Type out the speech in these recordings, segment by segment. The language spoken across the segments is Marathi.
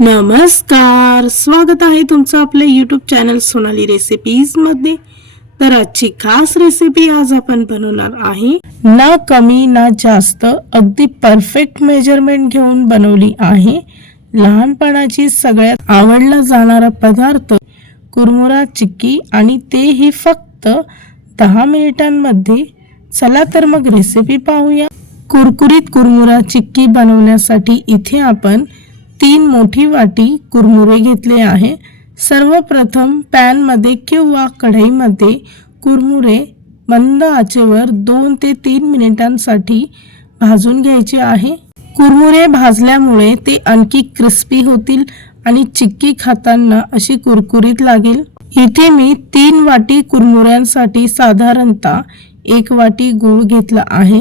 नमस्कार. स्वागत आहे तुमचं आपल्या यूट्यूब चॅनल सोनाली रेसिपीजमध्ये. तर आजची खास रेसिपी आज आपण बनवणार आहे. ना कमी ना जास्त अगदी परफेक्ट मेजरमेंट घेऊन बनवली आहे. लहानपणाची सगळ्यात आवडला जाणारा पदार्थ कुरमुरा चिक्की आणि तेही फक्त दहा मिनिटांमध्ये. चला तर मग रेसिपी पाहूया. कुरकुरीत कुरमुरा चिक्की बनवण्यासाठी इथे आपण तीन मोठी वाटी कुरमुरे घेतले आहे. सर्वप्रथम पॅनमध्ये किंवा कढईमध्ये कुरमुरे मंद आचेवर दोन ते तीन मिनिटांसाठी भाजून घ्यायचे आहे. कुरमुरे भाजल्यामुळे ते आणखी क्रिस्पी होतील आणि चिक्की खाताना अशी कुरकुरीत लागेल. इथे मी तीन वाटी कुरमुऱ्यांसाठी साधारणतः एक वाटी गूळ घेतला आहे.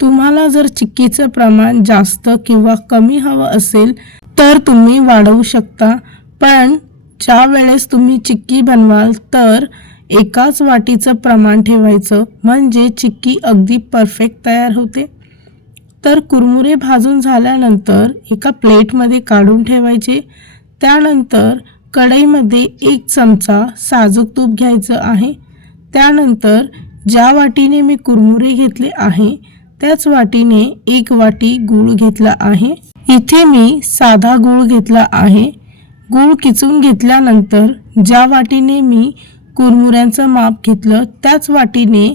तुम्हाला जर चिक्कीचं प्रमाण जास्त किंवा कमी हवं असेल तर तुम्ही वाढवू शकता. पण ज्या वेळेस तुम्ही चिक्की बनवाल तर एकाच वाटीचं प्रमाण ठेवायचं. म्हणजे चिक्की अगदी परफेक्ट तयार होते. तर कुरमुरे भाजून झाल्यानंतर एका प्लेटमध्ये काढून ठेवायचे. त्यानंतर कढईमध्ये एक चमचा साजूक तूप घ्यायचं आहे. त्यानंतर ज्या वाटीने मी कुरमुरे घेतले आहे त्याच वाटीने एक वाटी गूळ घेतला आहे. इथे मी साधा गूळ घेतला आहे. गूळ किचून घेतल्यानंतर ज्या वाटीने मी कुरमुऱ्यांचं माप घेतलं त्याच वाटीने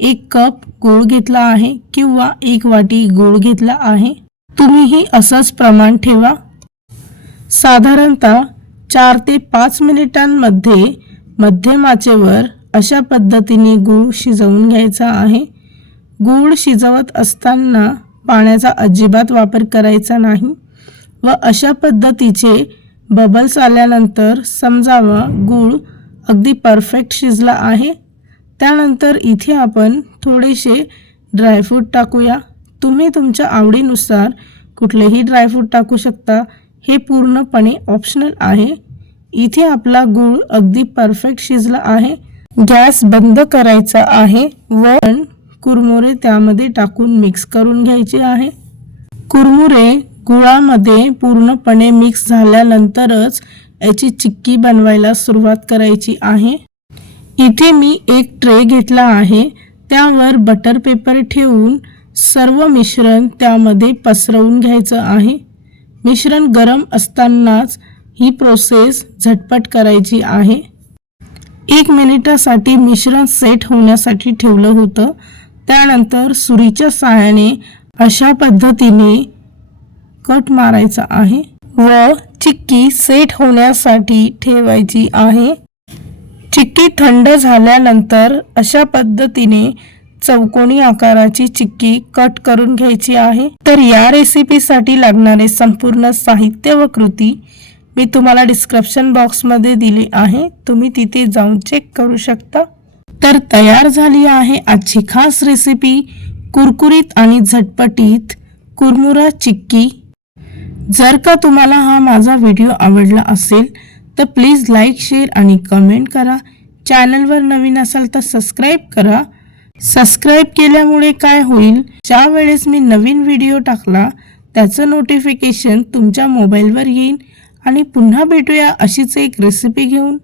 एक कप गूळ घेतला आहे किंवा एक वाटी गूळ घेतला आहे. तुम्हीही असंच प्रमाण ठेवा. साधारणतः चार ते पाच मिनिटांमध्ये मध्यम आचेवर अशा पद्धतीने गूळ शिजवून घ्यायचा आहे. गूळ शिजवत असताना पाण्याचा अजिबात वापर करायचा नाही व अशा पद्धतीचे बबल्स आल्यानंतर समजावा गूळ अगदी परफेक्ट शिजला आहे. त्यानंतर इथे आपण थोडेसे ड्रायफ्रूट टाकूया. तुम्ही तुमच्या आवडीनुसार कुठलेही ड्रायफ्रूट टाकू शकता. हे पूर्णपणे ऑप्शनल आहे. इथे आपला गूळ अगदी परफेक्ट शिजला आहे. गॅस बंद करायचा आहे व कुरमुरे त्यामध्ये टाकून मिक्स करून घ्यायचे आहे. कुरमुरे गुळामध्ये पूर्णपणे मिक्स झाल्यानंतरच याची चिक्की बनवायला सुरुवात करायची आहे. इथे मी एक ट्रे घेतला आहे. त्यावर बटर पेपर ठेवून सर्व मिश्रण त्यामध्ये पसरवून घ्यायचं आहे. मिश्रण गरम असतानाच ही प्रोसेस झटपट करायची आहे. एक मिनिटासाठी मिश्रण सेट होण्यासाठी ठेवलं होतं. त्यानंतर सुरीच्या सहाय्याने अशा पद्धतीने कट मारायचा आहे व चिक्की सेट होण्यासाठी ठेवायची आहे. चिक्की थंड झाल्यानंतर अशा पद्धतीने चौकोनी आकाराची चिक्की कट करून घ्यायची आहे. तर या रेसिपीसाठी लागणारे संपूर्ण साहित्य व कृती मी तुम्हाला डिस्क्रिप्शन बॉक्समध्ये दिली आहे. तुम्ही तिथे जाऊन चेक करू शकता. तर तयार झाली आहे आजची खास रेसिपी कुरकुरीत आणि झटपटीत कुरमुरा चिक्की. जर का तुम्हाला हा माझा व्हिडिओ आवडला असेल तर प्लीज लाईक शेअर आणि कमेंट करा. चॅनलवर नवीन असाल तर सबस्क्राईब करा. सबस्क्राईब केल्यामुळे काय होईल? ज्या वेळेस मी नवीन व्हिडिओ टाकला त्याचं नोटिफिकेशन तुमच्या मोबाईलवर येईल आणि पुन्हा भेटूया अशीच एक रेसिपी घेऊन.